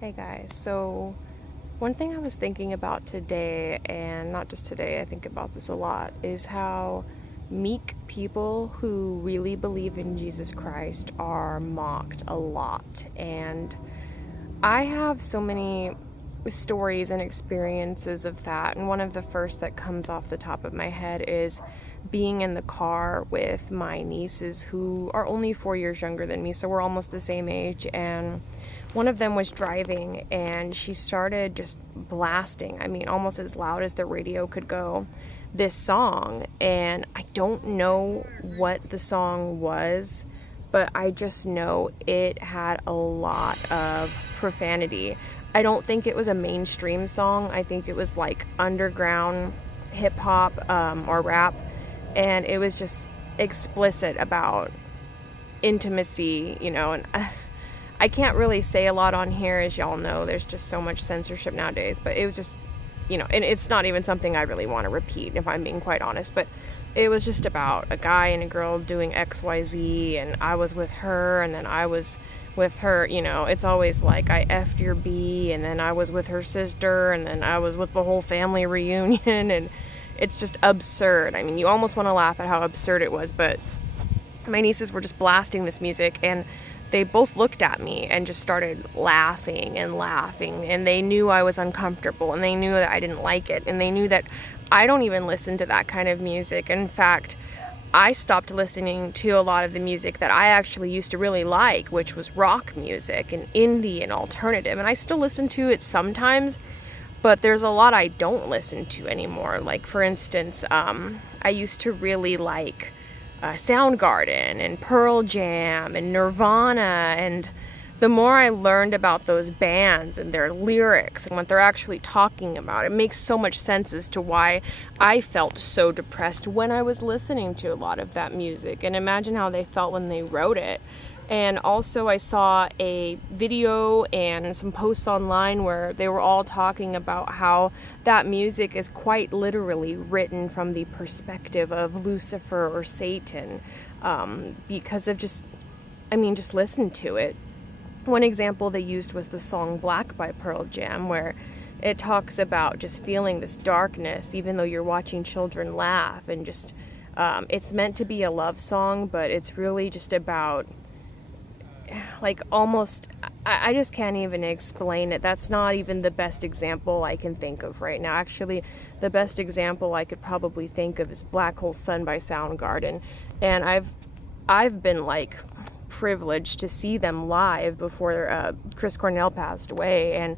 Hey guys, so one thing I was thinking about today, and not just today, I think about this a lot, is how meek people who really believe in Jesus Christ are mocked a lot. And I have so many stories and experiences of that, and one of the first that comes off the top of my head is being in the car with my nieces who are only 4 years younger than me, so we're almost the same age. And one of them was driving and she started just blasting, I mean, almost as loud as the radio could go, this song. And I don't know what the song was, but I just know it had a lot of profanity. I don't think it was a mainstream song. I think it was like underground hip hop or rap, and it was just explicit about intimacy, and I can't really say a lot on here, as y'all know. There's just so much censorship nowadays, but it was just, and it's not even something I really want to repeat, if I'm being quite honest, but it was just about a guy and a girl doing XYZ, and I was with her, and then I was with her. It's always like I effed your B, and then I was with her sister, and then I was with the whole family reunion, and it's just absurd. I mean, you almost want to laugh at how absurd it was, but my nieces were just blasting this music, and they both looked at me and just started laughing and laughing, and they knew I was uncomfortable, and they knew that I didn't like it, and they knew that I don't even listen to that kind of music. In fact, I stopped listening to a lot of the music that I actually used to really like, which was rock music and indie and alternative, and I still listen to it sometimes, but there's a lot I don't listen to anymore. Like, for instance, I used to really like Soundgarden and Pearl Jam and Nirvana, and the more I learned about those bands and their lyrics and what they're actually talking about, it makes so much sense as to why I felt so depressed when I was listening to a lot of that music, and imagine how they felt when they wrote it. And also I saw a video and some posts online where they were all talking about how that music is quite literally written from the perspective of Lucifer or Satan, because of just listen to it. One example they used was the song Black by Pearl Jam, where it talks about just feeling this darkness even though you're watching children laugh, and just it's meant to be a love song, but it's really just about, like, almost, I just can't even explain it. That's not even the best example I can think of right now. Actually, the best example I could probably think of is Black Hole Sun by Soundgarden, and I've been like privileged to see them live before Chris Cornell passed away, and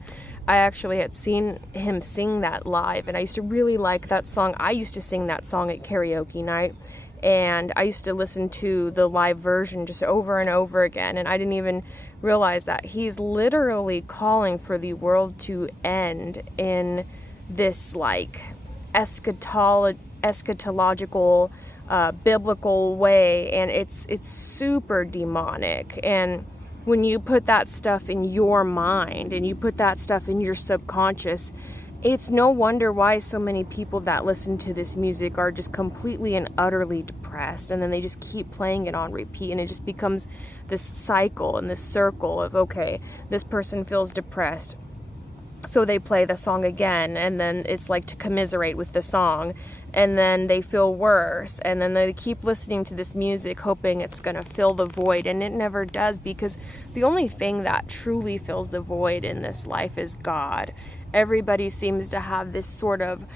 I actually had seen him sing that live, and I used to really like that song. I used to sing that song at karaoke night, and I used to listen to the live version just over and over again, and I didn't even realize that he's literally calling for the world to end in this like eschatological biblical way, and it's super demonic. And when you put that stuff in your mind and you put that stuff in your subconscious, it's no wonder why so many people that listen to this music are just completely and utterly depressed, and then they just keep playing it on repeat, and it just becomes this cycle and this circle of, okay, this person feels depressed, so they play the song again, and then it's like to commiserate with the song, and then they feel worse, and then they keep listening to this music hoping it's going to fill the void, and it never does, because the only thing that truly fills the void in this life is God. Everybody seems to have this sort of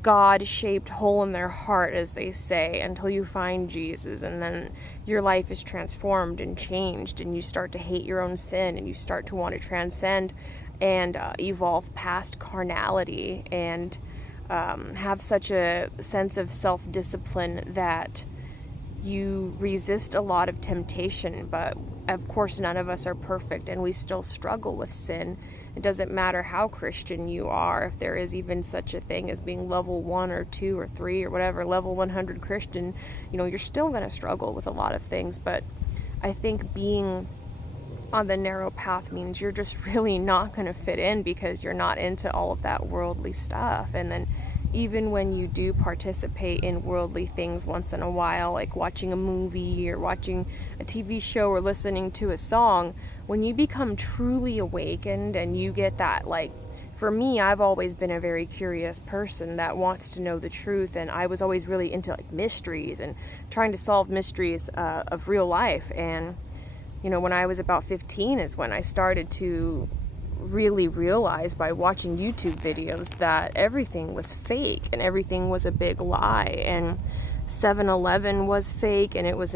God-shaped hole in their heart, as they say, until you find Jesus, and then your life is transformed and changed, and you start to hate your own sin, and you start to want to transcend and evolve past carnality, and have such a sense of self-discipline that you resist a lot of temptation. But of course none of us are perfect, and we still struggle with sin. It doesn't matter how Christian you are, if there is even such a thing as being level 1 or 2 or 3 or whatever, level 100 Christian, you're still going to struggle with a lot of things. But I think being on the narrow path means you're just really not going to fit in, because you're not into all of that worldly stuff. And then even when you do participate in worldly things once in a while, like watching a movie or watching a TV show or listening to a song, when you become truly awakened and you get that, like, for me, I've always been a very curious person that wants to know the truth, and I was always really into like mysteries and trying to solve mysteries of real life. And when I was about 15 is when I started to really realize by watching YouTube videos that everything was fake and everything was a big lie, and 7-Eleven was fake, and it was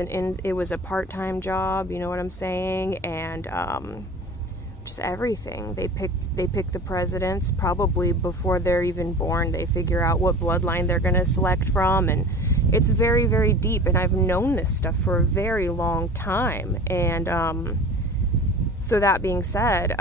a part-time job, you know what I'm saying? And just everything. They pick the presidents probably before they're even born. They figure out what bloodline they're going to select from, and it's very, very deep. And I've known this stuff for a very long time. And so that being said,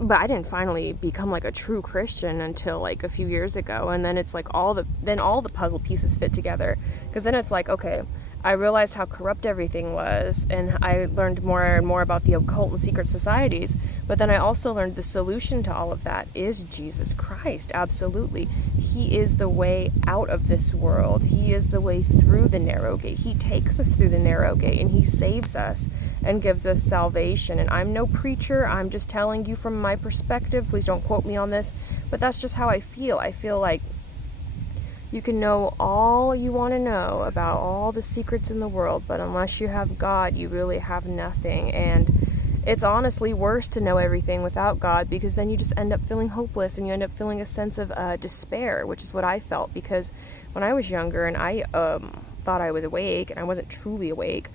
but I didn't finally become like a true Christian until like a few years ago. And then it's like all the puzzle pieces fit together, because then it's like, okay, I realized how corrupt everything was, and I learned more and more about the occult and secret societies. But then I also learned the solution to all of that is Jesus Christ. Absolutely. He is the way out of this world. He is the way through the narrow gate. He takes us through the narrow gate, and he saves us and gives us salvation. And I'm no preacher. I'm just telling you from my perspective. Please don't quote me on this, but that's just how I feel. I feel like you can know all you want to know about all the secrets in the world, but unless you have God, you really have nothing. And it's honestly worse to know everything without God, because then you just end up feeling hopeless, and you end up feeling a sense of despair, which is what I felt. Because when I was younger and I thought I was awake, and I wasn't truly awake,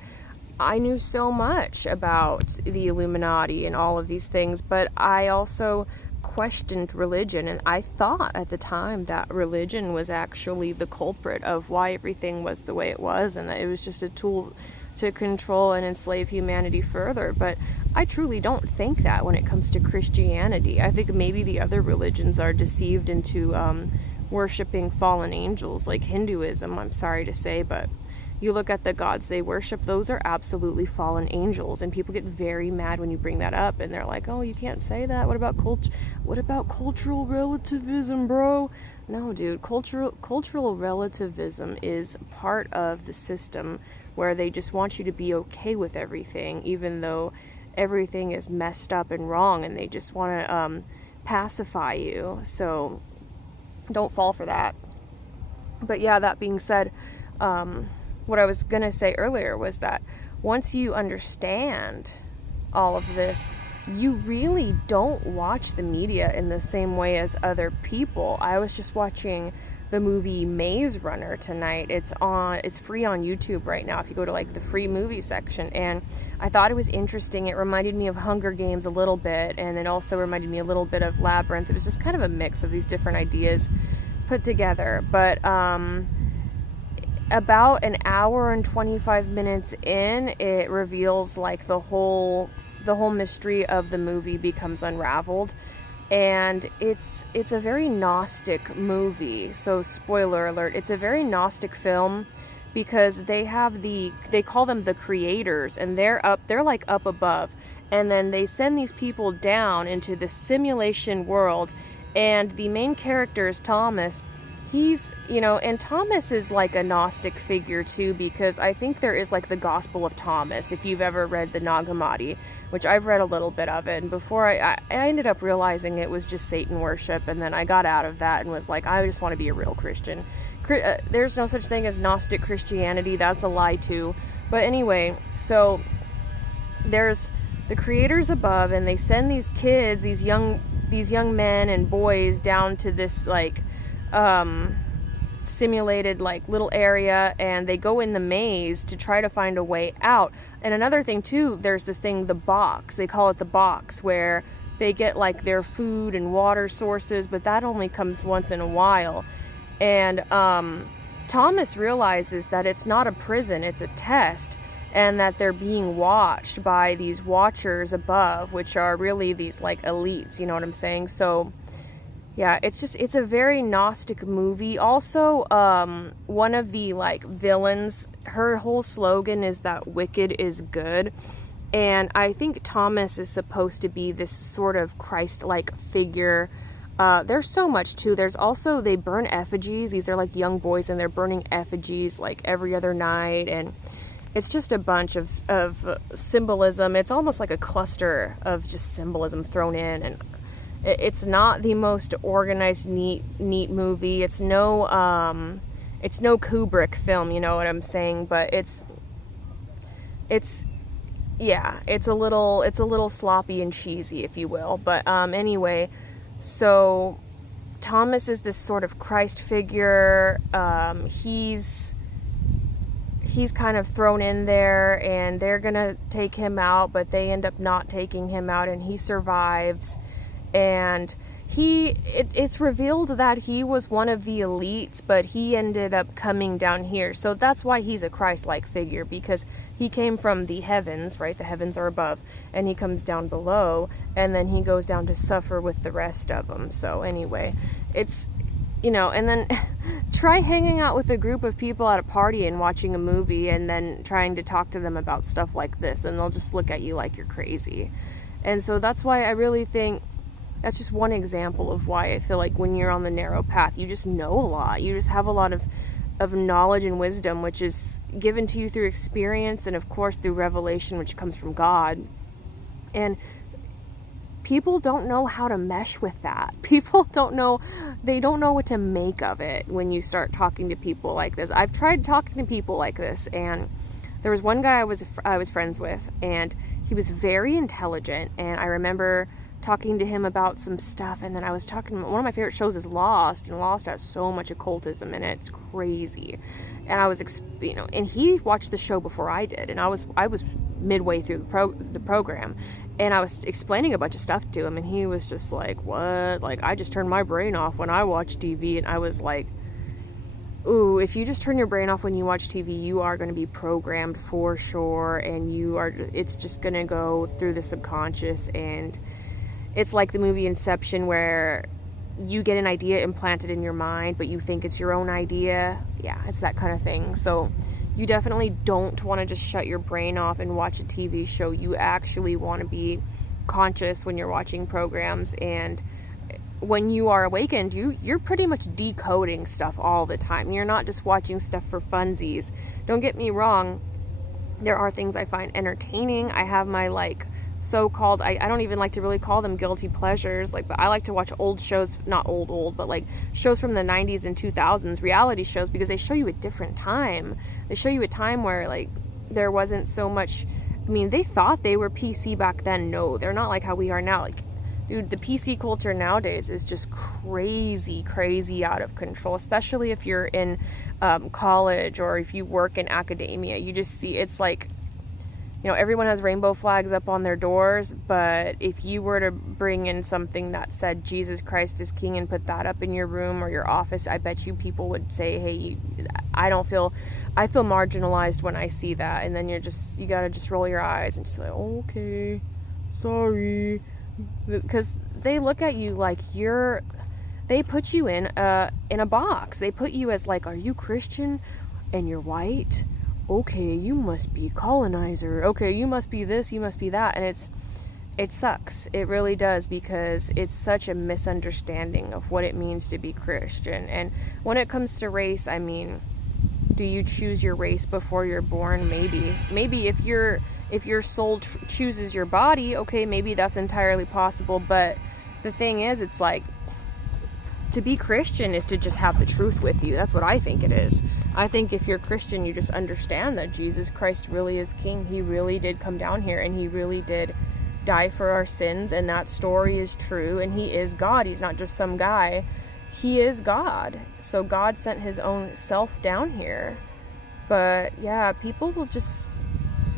I knew so much about the Illuminati and all of these things, but I also questioned religion, and I thought at the time that religion was actually the culprit of why everything was the way it was, and that it was just a tool to control and enslave humanity further. But I truly don't think that when it comes to Christianity. I think maybe the other religions are deceived into worshiping fallen angels, like Hinduism, I'm sorry to say, but you look at the gods they worship, those are absolutely fallen angels, and people get very mad when you bring that up, and they're like, oh, you can't say that. What about cultural relativism, bro? No, dude, cultural relativism is part of the system where they just want you to be okay with everything, even though everything is messed up and wrong, and they just want to pacify you. So don't fall for that. But yeah, that being said, what I was going to say earlier was that once you understand all of this, you really don't watch the media in the same way as other people. I was just watching the movie Maze Runner tonight. It's free on YouTube right now if you go to like the free movie section, and I thought it was interesting. It reminded me of Hunger Games a little bit, and it also reminded me a little bit of Labyrinth. It was just kind of a mix of these different ideas put together. But about an hour and 25 minutes in, it reveals like the whole mystery of the movie becomes unraveled, and it's a very Gnostic movie. So spoiler alert, it's a very Gnostic film, because they call them the creators, and they're like up above, and then they send these people down into the simulation world, and the main character is Thomas. And Thomas is like a Gnostic figure too, because I think there is like the Gospel of Thomas, if you've ever read the Nag Hammadi, which I've read a little bit of it, and before I ended up realizing it was just Satan worship, and then I got out of that and was like, I just want to be a real Christian. There's no such thing as Gnostic Christianity, that's a lie too. But anyway, so there's the creators above, and they send these kids, these young men and boys down to this like simulated like little area, and they go in the maze to try to find a way out. And another thing too, there's this thing, the box, they call it the box, where they get like their food and water sources, but that only comes once in a while. And Thomas realizes that it's not a prison, it's a test, and that they're being watched by these watchers above, which are really these like elites, you know what I'm saying? So yeah, it's a very Gnostic movie. Also, one of the like villains, her whole slogan is that wicked is good. And I think Thomas is supposed to be this sort of Christ-like figure. There's so much too. There's also, they burn effigies. These are like young boys, and they're burning effigies like every other night. And it's just a bunch of symbolism. It's almost like a cluster of just symbolism thrown in, and it's not the most organized, neat movie. It's no Kubrick film, you know what I'm saying? But it's yeah, it's a little sloppy and cheesy, if you will. But anyway, so Thomas is this sort of Christ figure. He's kind of thrown in there, and they're gonna take him out, but they end up not taking him out, and he survives. And it's revealed that he was one of the elites, but he ended up coming down here. So that's why he's a Christ-like figure, because he came from the heavens, right? The heavens are above, and he comes down below, and then he goes down to suffer with the rest of them. So anyway, it's, you know, and then try hanging out with a group of people at a party and watching a movie and then trying to talk to them about stuff like this, and they'll just look at you like you're crazy. And so that's why I really think that's just one example of why I feel like when you're on the narrow path, you just know a lot. You just have a lot of knowledge and wisdom, which is given to you through experience and, of course, through revelation, which comes from God. And people don't know how to mesh with that. People don't know what to make of it when you start talking to people like this. I've tried talking to people like this, and there was one guy I was friends with, and he was very intelligent, and I remember talking to him about some stuff, and then I was talking, one of my favorite shows is Lost, and Lost has so much occultism in it, it's crazy. And I was, and he watched the show before I did, and I was midway through the program, and I was explaining a bunch of stuff to him, and he was just like, what? Like, I just turn my brain off when I watch TV. And I was like, ooh, if you just turn your brain off when you watch TV, you are going to be programmed for sure, and it's just going to go through the subconscious. And it's like the movie Inception, where you get an idea implanted in your mind, but you think it's your own idea. Yeah, it's that kind of thing. So you definitely don't want to just shut your brain off and watch a TV show. You actually want to be conscious when you're watching programs, and when you are awakened, you're pretty much decoding stuff all the time. You're not just watching stuff for funsies. Don't get me wrong, there are things I find entertaining. I have my so-called, I don't even like to really call them guilty pleasures, but I like to watch old shows, not old, but shows from the 90s and 2000s, reality shows, because they show you a different time. They show you a time where there wasn't so much, they thought they were PC back then. No, they're not like how we are now. Dude, the PC culture nowadays is just crazy out of control, especially if you're in college or if you work in academia. You just see, it's everyone has rainbow flags up on their doors, but if you were to bring in something that said Jesus Christ is King and put that up in your room or your office, I bet you people would say, hey, I feel marginalized when I see that. And then you gotta just roll your eyes and say, okay, sorry. Because they look at you like they put you in a box. They put you as are you Christian and you're white? Okay, you must be colonizer. Okay, you must be this, you must be that. And it sucks. It really does, because it's such a misunderstanding of what it means to be Christian. And when it comes to race, do you choose your race before you're born? Maybe if your soul chooses your body, okay, maybe that's entirely possible. But the thing is, it's to be Christian is to just have the truth with you. That's what I think it is. I think if you're Christian, you just understand that Jesus Christ really is King. He really did come down here, and he really did die for our sins, and that story is true, and he is God. He's not just some guy. He is God. So God sent his own self down here. But yeah, people will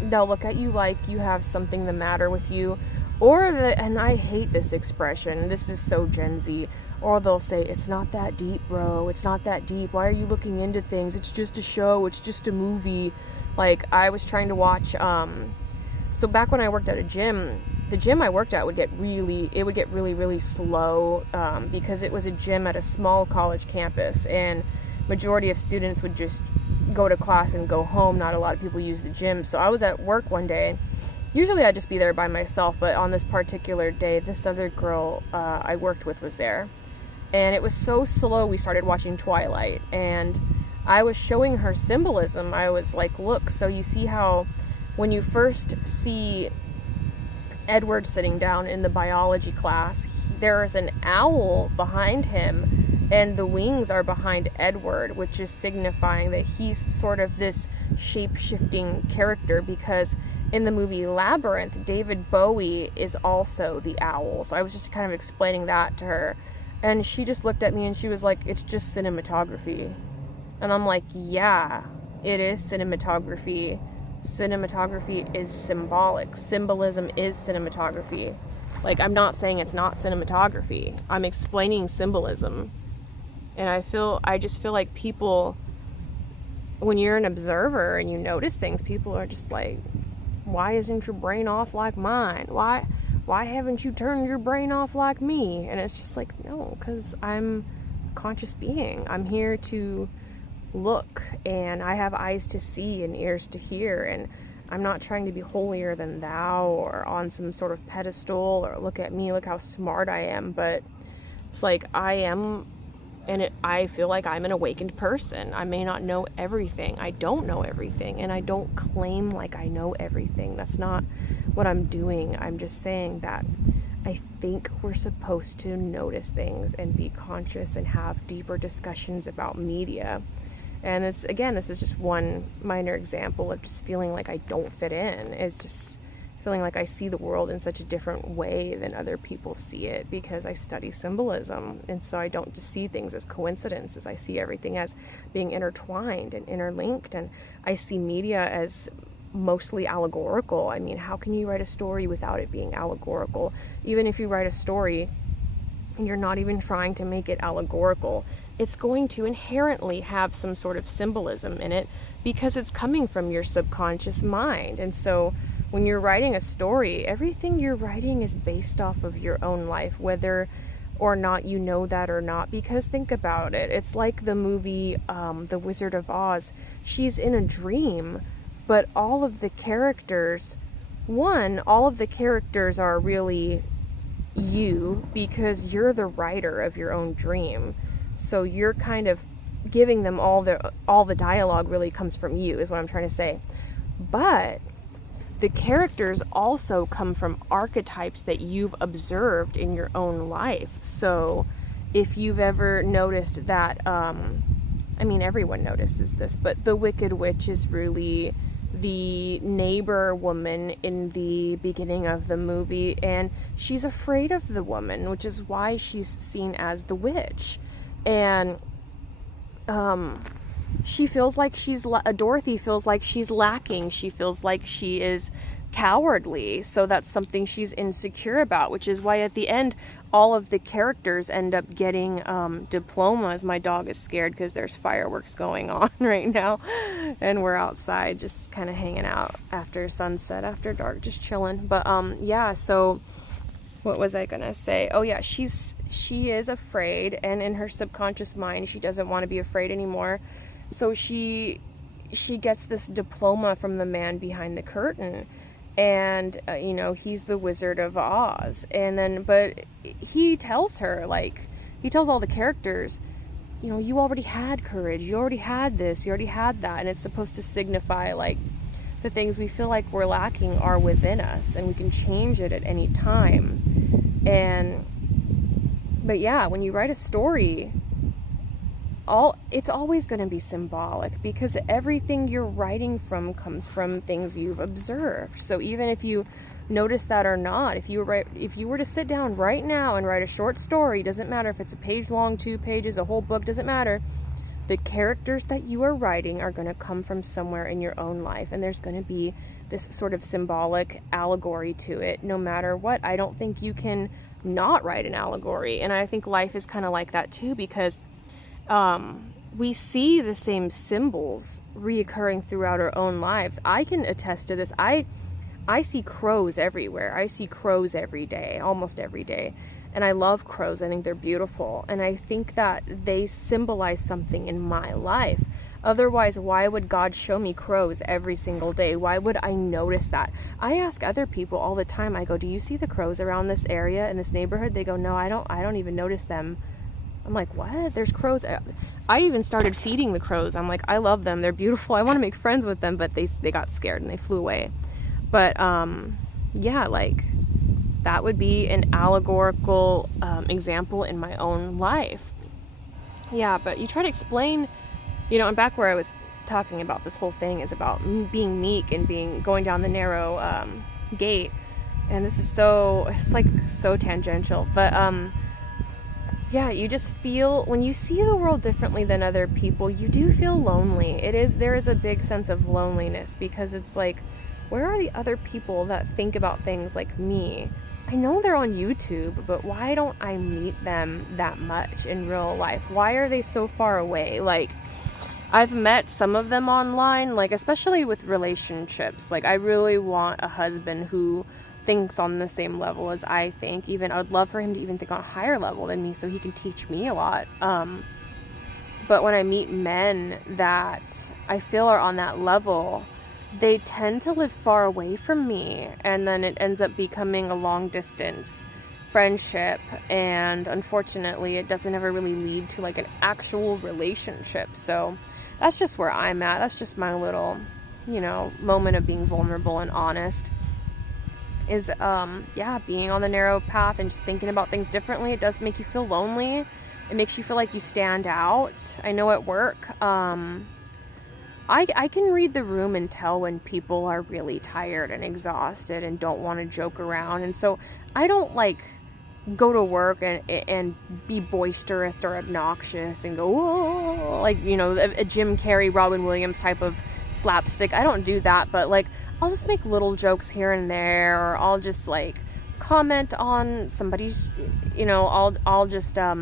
they'll look at you like you have something the matter with you, and I hate this expression, this is so Gen Z, or they'll say, it's not that deep, bro, it's not that deep, why are you looking into things, it's just a show, it's just a movie. I was trying to watch, so back when I worked at a gym, the gym I worked at would get really slow, because it was a gym at a small college campus, and majority of students would just go to class and go home. Not a lot of people use the gym. So I was at work one day. Usually I'd just be there by myself, but on this particular day, this other girl I worked with was there. And it was so slow, we started watching Twilight. And I was showing her symbolism. I was like, look, so you see how when you first see Edward sitting down in the biology class, there's an owl behind him, and the wings are behind Edward, which is signifying that he's sort of this shape-shifting character, because in the movie Labyrinth, David Bowie is also the owl. So I was just kind of explaining that to her, and she just looked at me and she was like, it's just cinematography. And I'm like, yeah, it is cinematography. Cinematography is symbolic. Symbolism is cinematography. Like, I'm not saying it's not cinematography. I'm explaining symbolism. And I just feel like people, when you're an observer and you notice things, people are just like, why isn't your brain off like mine? Why haven't you turned your brain off like me? And it's just like, no, because I'm a conscious being. I'm here to look, and I have eyes to see and ears to hear, and I'm not trying to be holier than thou or on some sort of pedestal or look at me, look how smart I am. But it's like, I feel like I'm an awakened person. I may not know everything. I don't know everything, and I don't claim like I know everything. That's not what I'm doing. I'm just saying that I think we're supposed to notice things and be conscious and have deeper discussions about media. And this is just one minor example of just feeling like I don't fit in. It's just feeling like I see the world in such a different way than other people see it, because I study symbolism. And so I don't just see things as coincidences. I see everything as being intertwined and interlinked. And I see media as mostly allegorical. I mean, how can you write a story without it being allegorical? Even if you write a story and you're not even trying to make it allegorical, it's going to inherently have some sort of symbolism in it, because it's coming from your subconscious mind. And so when you're writing a story, everything you're writing is based off of your own life, whether or not you know that or not. Because think about it, it's like the movie The Wizard of Oz. She's in a dream, but all of the characters are really you, because you're the writer of your own dream. So you're kind of giving them all the dialogue really comes from you, is what I'm trying to say. But the characters also come from archetypes that you've observed in your own life. So if you've ever noticed that, everyone notices this, but the Wicked Witch is really the neighbor woman in the beginning of the movie, and she's afraid of the woman, which is why she's seen as the witch. And she feels like Dorothy feels like she's lacking. She feels like she is cowardly. So that's something she's insecure about, which is why at the end, all of the characters end up getting diplomas. My dog is scared because there's fireworks going on right now. And we're outside just kind of hanging out after sunset, after dark, just chilling. But so what was I gonna say? Oh yeah, she is afraid, and in her subconscious mind, she doesn't want to be afraid anymore. So she gets this diploma from the man behind the curtain, and he's the Wizard of Oz. And then, but he tells her, he tells all the characters, you already had courage, you already had this, you already had that, and it's supposed to signify the things we feel like we're lacking are within us, and we can change it at any time. But yeah, when you write a story, it's always going to be symbolic, because everything you're writing from comes from things you've observed. So even if you notice that or not, if you were to sit down right now and write a short story, doesn't matter if it's a page long, 2 pages, a whole book, doesn't matter. The characters that you are writing are going to come from somewhere in your own life, and there's going to be this sort of symbolic allegory to it, no matter what. I don't think you can not write an allegory, and I think life is kind of like that too, because we see the same symbols reoccurring throughout our own lives. I can attest to this. I see crows everywhere. I see crows every day, almost every day. And I love crows. I think they're beautiful. And I think that they symbolize something in my life. Otherwise, why would God show me crows every single day? Why would I notice that? I ask other people all the time. I go, do you see the crows around this area, in this neighborhood? They go, no, I don't even notice them. I'm like, what? There's crows. I even started feeding the crows. I'm like, I love them. They're beautiful. I want to make friends with them, but they got scared and they flew away. But yeah, like that would be an allegorical example in my own life. Yeah, but you try to explain, and back where I was talking about this whole thing is about being meek and going down the narrow gate. And this is it's like so tangential, but yeah, you just feel, when you see the world differently than other people, you do feel lonely. There is a big sense of loneliness, because it's like, where are the other people that think about things like me? I know they're on YouTube, but why don't I meet them that much in real life? Why are they so far away? Like, I've met some of them online, like, especially with relationships. Like, I really want a husband who thinks on the same level as I think. Even I would love for him to even think on a higher level than me, so he can teach me a lot. But when I meet men that I feel are on that level, they tend to live far away from me, and then it ends up becoming a long distance friendship, and unfortunately it doesn't ever really lead to like an actual relationship. So that's just where I'm at. That's just my little moment of being vulnerable and honest, is being on the narrow path and just thinking about things differently. It does make you feel lonely. It makes you feel like you stand out. I know at work, I can read the room and tell when people are really tired and exhausted and don't want to joke around. And so I don't like go to work and be boisterous or obnoxious and go, whoa, like, a Jim Carrey, Robin Williams type of slapstick. I don't do that, but like, I'll just make little jokes here and there, or I'll just like comment on somebody's, I'll just, I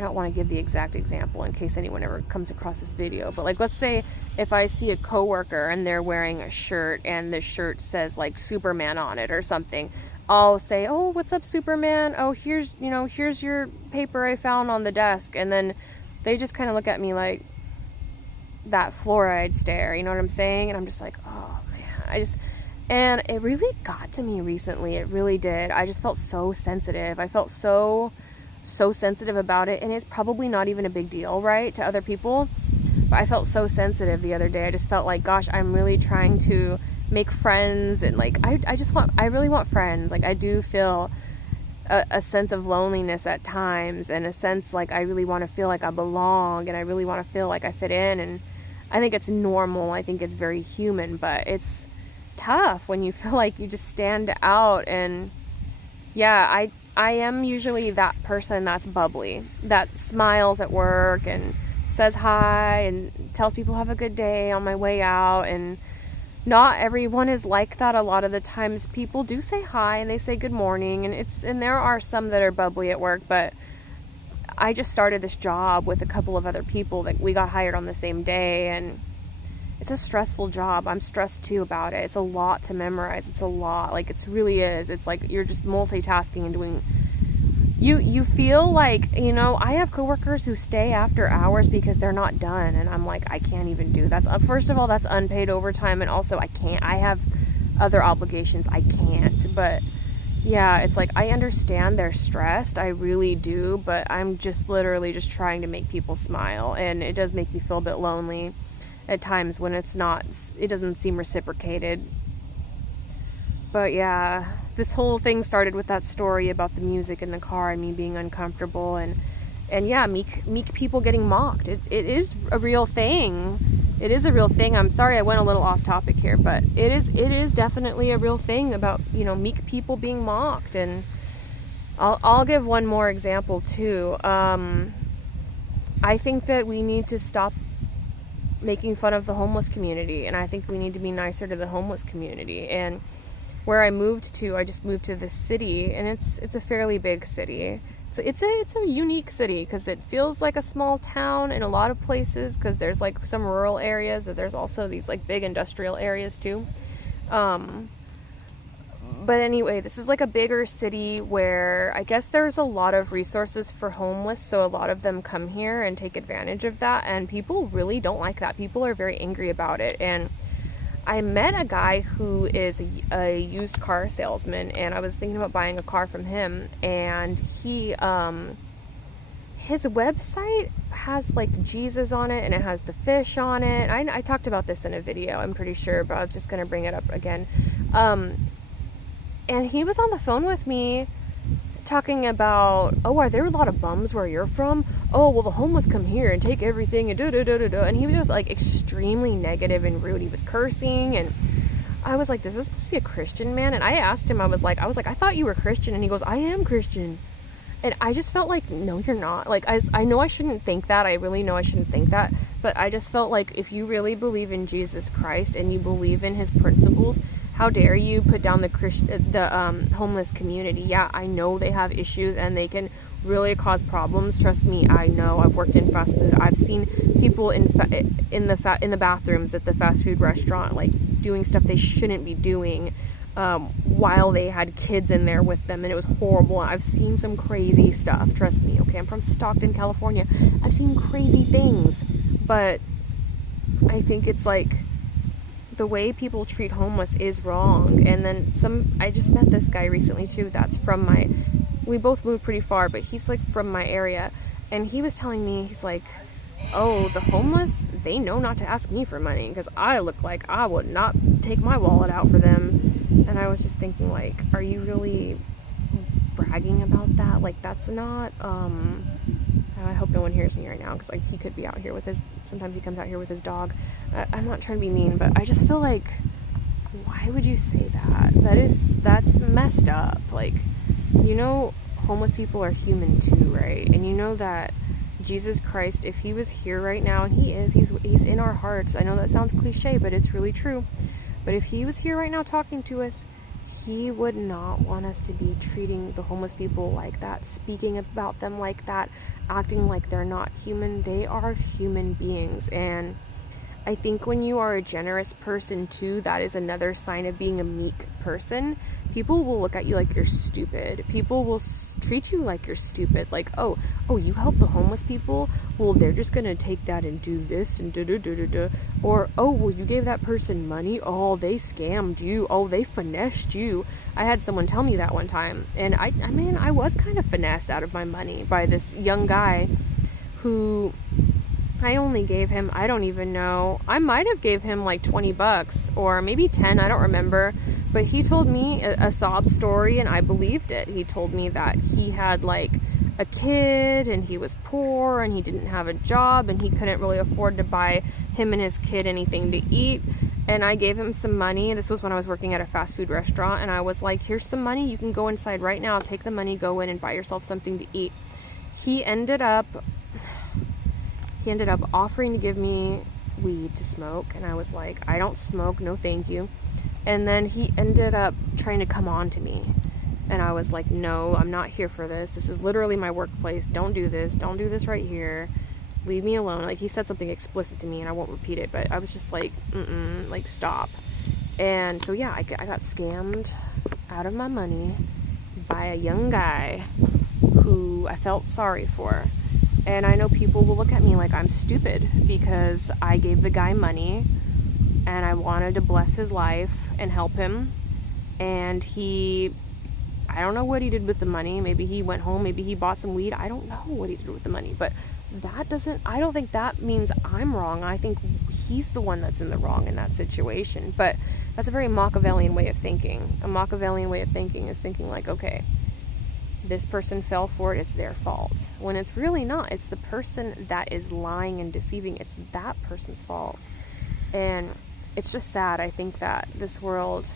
don't want to give the exact example in case anyone ever comes across this video, but like, let's say if I see a coworker and they're wearing a shirt and the shirt says like Superman on it or something, I'll say, oh, what's up, Superman? Oh, here's your paper I found on the desk. And then they just kind of look at me like that fluoride stare, you know what I'm saying? And I'm just like, oh man, and it really got to me recently. It really did. I just felt so sensitive. I felt so sensitive about it, and it's probably not even a big deal, right, to other people, but I felt so sensitive the other day. I just felt like, gosh, I'm really trying to make friends, and like I really want friends. Like, I do feel a sense of loneliness at times, and a sense like I really want to feel like I belong, and I really want to feel like I fit in, and I think it's normal. I think it's very human, but it's tough when you feel like you just stand out. And yeah, I am usually that person that's bubbly, that smiles at work and says hi and tells people have a good day on my way out. And not everyone is like that. A lot of the times people do say hi and they say good morning, and there are some that are bubbly at work, but I just started this job with a couple of other people that we got hired on the same day, and it's a stressful job. I'm stressed too about it. It's a lot to memorize. It's a lot. Like, it really is. It's like you're just multitasking and doing. You feel like, I have coworkers who stay after hours because they're not done, and I'm like, I can't even do that. First of all, that's unpaid overtime, and also I can't. I have other obligations. I can't. But yeah, it's like, I understand they're stressed. I really do, but I'm just literally just trying to make people smile, and it does make me feel a bit lonely at times when it doesn't seem reciprocated. But yeah, this whole thing started with that story about the music in the car and me being uncomfortable, and yeah, meek people getting mocked. It is a real thing. It is a real thing. I'm sorry I went a little off topic here, but it is definitely a real thing about, meek people being mocked. And I'll give one more example too. I think that we need to stop making fun of the homeless community, and I think we need to be nicer to the homeless community. And where I just moved to this city, and it's a fairly big city. So it's a unique city because it feels like a small town in a lot of places, because there's like some rural areas, and there's also these like big industrial areas too. But anyway, this is like a bigger city where I guess there's a lot of resources for homeless, so a lot of them come here and take advantage of that, and people really don't like that. People are very angry about it. And I met a guy who is a used car salesman, and I was thinking about buying a car from him, and his website has like Jesus on it, and it has the fish on it. I talked about this in a video, I'm pretty sure, but I was just going to bring it up again. And he was on the phone with me talking about, oh, are there a lot of bums where you're from? Oh, well, the homeless come here and take everything and da-da-da-da-da. And he was just like extremely negative and rude. He was cursing, and I was like, this is supposed to be a Christian man? And I asked him, I was like, I thought you were Christian. And he goes, I am Christian. And I just felt like, no, you're not. Like, I know I shouldn't think that. I really know I shouldn't think that. But I just felt like if you really believe in Jesus Christ and you believe in his principles, how dare you put down the homeless community? Yeah, I know they have issues and they can really cause problems. Trust me, I know. I've worked in fast food. I've seen people in the bathrooms at the fast food restaurant, like, doing stuff they shouldn't be doing, while they had kids in there with them, and it was horrible. I've seen some crazy stuff, trust me. Okay, I'm from Stockton, California. I've seen crazy things, but I think it's like the way people treat homeless is wrong. And then I just met this guy recently too that's from we both moved pretty far, but he's like from my area, and he was telling me, he's like, oh, the homeless, they know not to ask me for money because I look like I would not take my wallet out for them. And I was just thinking, like, are you really bragging about that? Like, that's not, I hope no one hears me right now, because, like, he could be out here with sometimes he comes out here with his dog. I'm not trying to be mean, but I just feel like, why would you say that? That's messed up. Like, you know, homeless people are human too, right? And you know that Jesus Christ, if he was here right now, and he's in our hearts. I know that sounds cliche, but it's really true. But if he was here right now talking to us, he would not want us to be treating the homeless people like that, speaking about them like that, acting like they're not human. They are human beings. And I think when you are a generous person too, that is another sign of being a meek person. People will look at you like you're stupid. People will treat you like you're stupid. Like, oh, you help the homeless people? Well, they're just going to take that and do this and da-da-da-da-da. Or, oh, well, you gave that person money? Oh, they scammed you. Oh, they finessed you. I had someone tell me that one time. And I was kind of finessed out of my money by this young guy who I only gave him, I don't even know, I might have gave him like $20 or maybe 10, I don't remember, but he told me a sob story and I believed it. He told me that he had like a kid and he was poor and he didn't have a job and he couldn't really afford to buy him and his kid anything to eat. And I gave him some money. This was when I was working at a fast food restaurant, and I was like, here's some money, you can go inside right now, take the money, go in and buy yourself something to eat. He ended up offering to give me weed to smoke, and I was like, I don't smoke, no thank you. And then he ended up trying to come on to me, and I was like, no, I'm not here for this. This is literally my workplace. Don't do this right here. Leave me alone. Like, he said something explicit to me, and I won't repeat it, but I was just like, like, stop. And so yeah, I got scammed out of my money by a young guy who I felt sorry for. And I know people will look at me like I'm stupid because I gave the guy money and I wanted to bless his life and help him. And I don't know what he did with the money. Maybe he went home, maybe he bought some weed. I don't know what he did with the money, but I don't think that means I'm wrong. I think he's the one that's in the wrong in that situation. But that's a very Machiavellian way of thinking. A Machiavellian way of thinking is thinking like, okay, this person fell for it, it's their fault. When it's really not. It's the person that is lying and deceiving. It's that person's fault. And it's just sad. I think that this world,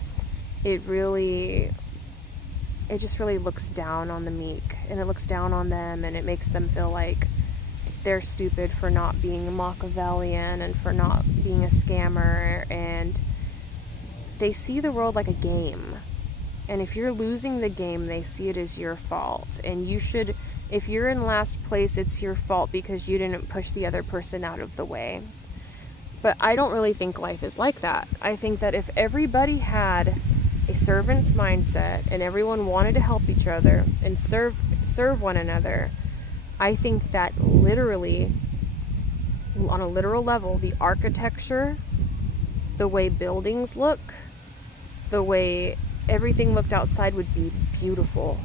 it just really looks down on the meek, and it looks down on them, and it makes them feel like they're stupid for not being a Machiavellian and for not being a scammer, and they see the world like a game. And if you're losing the game, they see it as your fault. And if you're in last place, it's your fault because you didn't push the other person out of the way. But I don't really think life is like that. I think that if everybody had a servant's mindset and everyone wanted to help each other and serve one another, I think that literally, on a literal level, the architecture, the way buildings look, the way everything looked outside would be beautiful.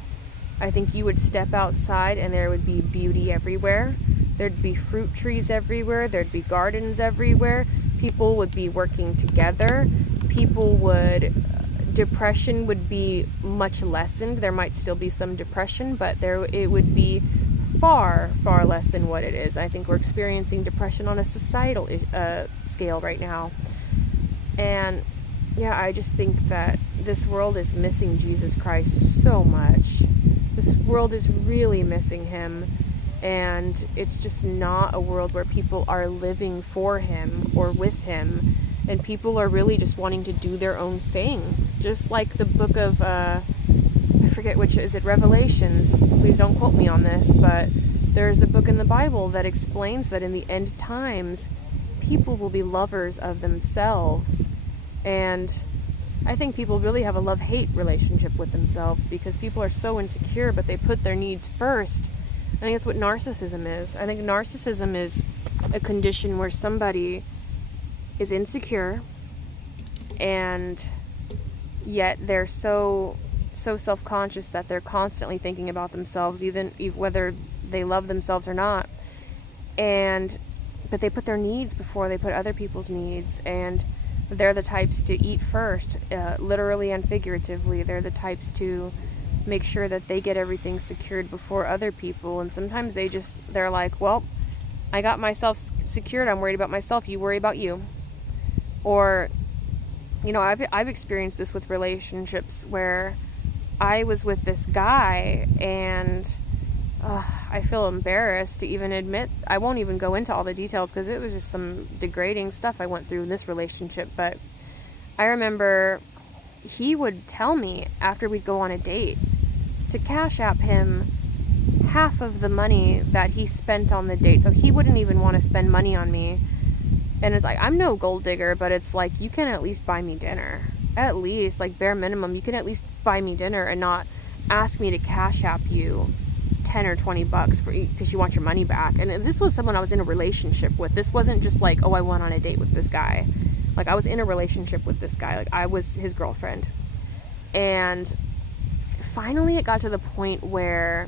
I think you would step outside and there would be beauty everywhere. There'd be fruit trees everywhere. There'd be gardens everywhere. People would be working together. Depression would be much lessened. There might still be some depression, but it would be far, far less than what it is. I think we're experiencing depression on a societal scale right now. And yeah, I just think that this world is missing Jesus Christ so much. This world is really missing him. And it's just not a world where people are living for him or with him. And people are really just wanting to do their own thing. Just like the book of, I forget which, is it Revelations? Please don't quote me on this, but there's a book in the Bible that explains that in the end times, people will be lovers of themselves. And I think people really have a love-hate relationship with themselves because people are so insecure, but they put their needs first. I think that's what narcissism is. I think narcissism is a condition where somebody is insecure and yet they're so self-conscious that they're constantly thinking about themselves, even whether they love themselves or not. But they put their needs before they put other people's needs, and they're the types to eat first, literally and figuratively. They're the types to make sure that they get everything secured before other people. And sometimes they're like, well, I got myself secured. I'm worried about myself. You worry about you. Or, I've experienced this with relationships where I was with this guy and I feel embarrassed to even admit. I won't even go into all the details because it was just some degrading stuff I went through in this relationship. But I remember he would tell me after we'd go on a date to cash app him half of the money that he spent on the date. So he wouldn't even want to spend money on me. And it's like, I'm no gold digger, but it's like, you can at least buy me dinner. At least, like bare minimum, you can at least buy me dinner and not ask me to cash app you 10 or 20 bucks because you want your money back. And this was someone I was in a relationship with. This wasn't just like, oh, I went on a date with this guy. Like, I was in a relationship with this guy. Like, I was his girlfriend. And finally it got to the point where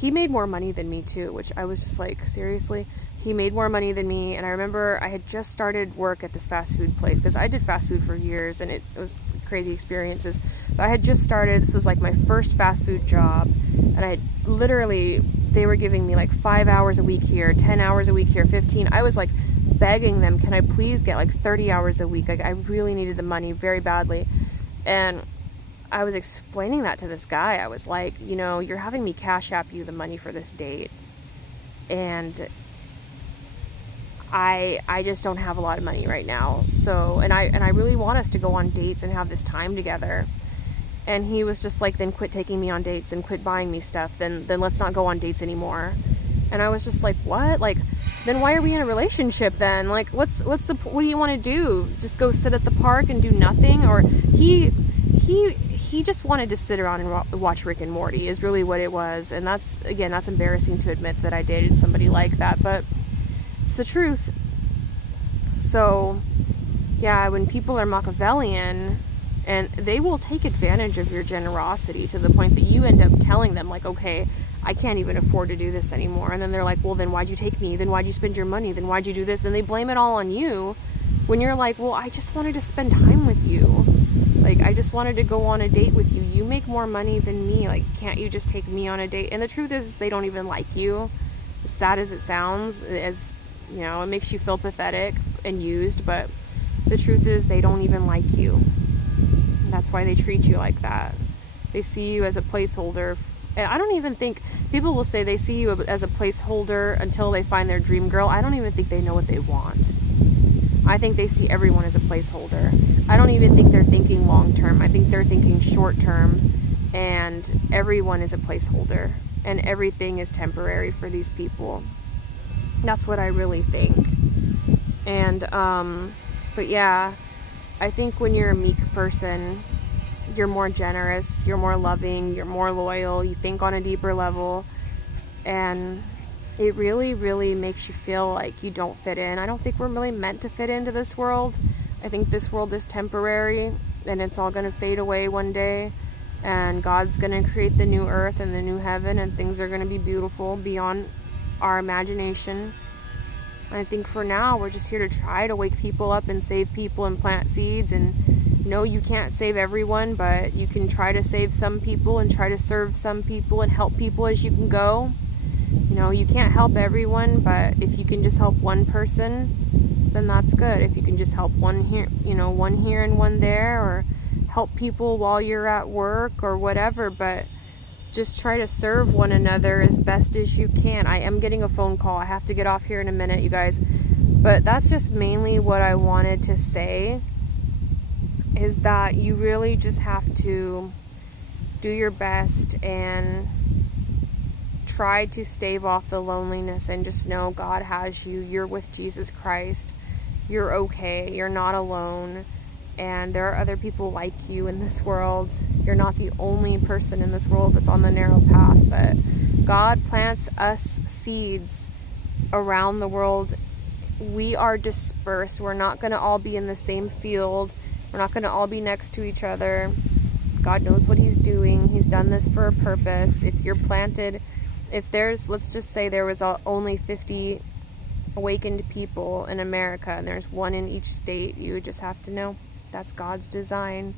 he made more money than me too, which I was just like, seriously? He made more money than me. And I remember I had just started work at this fast food place because I did fast food for years and it was crazy experiences. But I had just started. This was like my first fast food job. And I had they were giving me like 5 hours a week here, 10 hours a week here, 15. I was like begging them, can I please get like 30 hours a week? Like, I really needed the money very badly. And I was explaining that to this guy. I was like, you're having me cash app you the money for this date. And I just don't have a lot of money right now. So, and I really want us to go on dates and have this time together. And he was just like, then quit taking me on dates and quit buying me stuff. Then let's not go on dates anymore. And I was just like, what? Like, then why are we in a relationship then? Like, what do you want to do? Just go sit at the park and do nothing? Or he just wanted to sit around and watch Rick and Morty is really what it was. And that's embarrassing to admit that I dated somebody like that, but it's the truth. So yeah, when people are Machiavellian, and they will take advantage of your generosity to the point that you end up telling them like, okay, I can't even afford to do this anymore. And then they're like, well, then why'd you take me? Then why'd you spend your money? Then why'd you do this? Then they blame it all on you when you're like, well, I just wanted to spend time with you. Like, I just wanted to go on a date with you. You make more money than me. Like, can't you just take me on a date? And the truth is they don't even like you. As sad as it sounds, it makes you feel pathetic and used, but the truth is they don't even like you. And that's why they treat you like that. They see you as a placeholder. And I don't even think, people will say they see you as a placeholder until they find their dream girl. I don't even think they know what they want. I think they see everyone as a placeholder. I don't even think they're thinking long term. I think they're thinking short term, and everyone is a placeholder, and everything is temporary for these people. That's what I really think. And, but yeah, I think when you're a meek person, you're more generous, you're more loving, you're more loyal, you think on a deeper level, and it really, really makes you feel like you don't fit in. I don't think we're really meant to fit into this world. I think this world is temporary, and it's all going to fade away one day. and God's going to create the new earth and the new heaven, and things are going to be beautiful beyond our imagination. And I think for now, we're just here to try to wake people up and save people and plant seeds. And no, you can't save everyone, but you can try to save some people and try to serve some people and help people as you can go. You know, you can't help everyone, but if you can just help one person, then that's good. If you can just help one here, one here and one there, or help people while you're at work or whatever, but just try to serve one another as best as you can. I am getting a phone call. I have to get off here in a minute, you guys. But that's just mainly what I wanted to say, is that you really just have to do your best and try to stave off the loneliness and just know God has you. You're with Jesus Christ. You're okay. You're not alone. And there are other people like you in this world. You're not the only person in this world that's on the narrow path, but God plants us seeds around the world. We are dispersed. We're not going to all be in the same field. We're not going to all be next to each other. God knows what He's doing. He's done this for a purpose. If you're planted, let's just say there was only 50 awakened people in America and there's one in each state, you would just have to know that's God's design.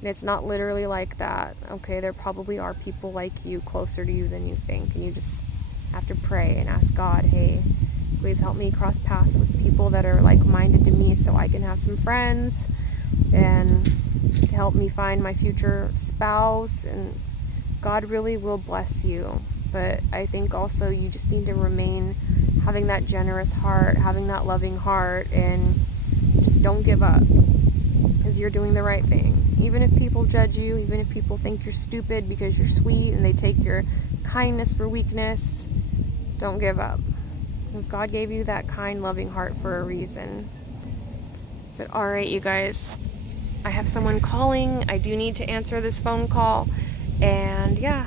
And it's not literally like that. Okay, there probably are people like you closer to you than you think, and you just have to pray and ask God, hey, please help me cross paths with people that are like-minded to me so I can have some friends and help me find my future spouse, and God really will bless you. But I think also you just need to remain having that generous heart, having that loving heart, and just don't give up, because you're doing the right thing. Even if people judge you, even if people think you're stupid because you're sweet and they take your kindness for weakness, don't give up, because God gave you that kind, loving heart for a reason. But alright, you guys, I have someone calling. I do need to answer this phone call. And yeah,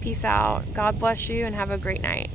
peace out. God bless you and have a great night.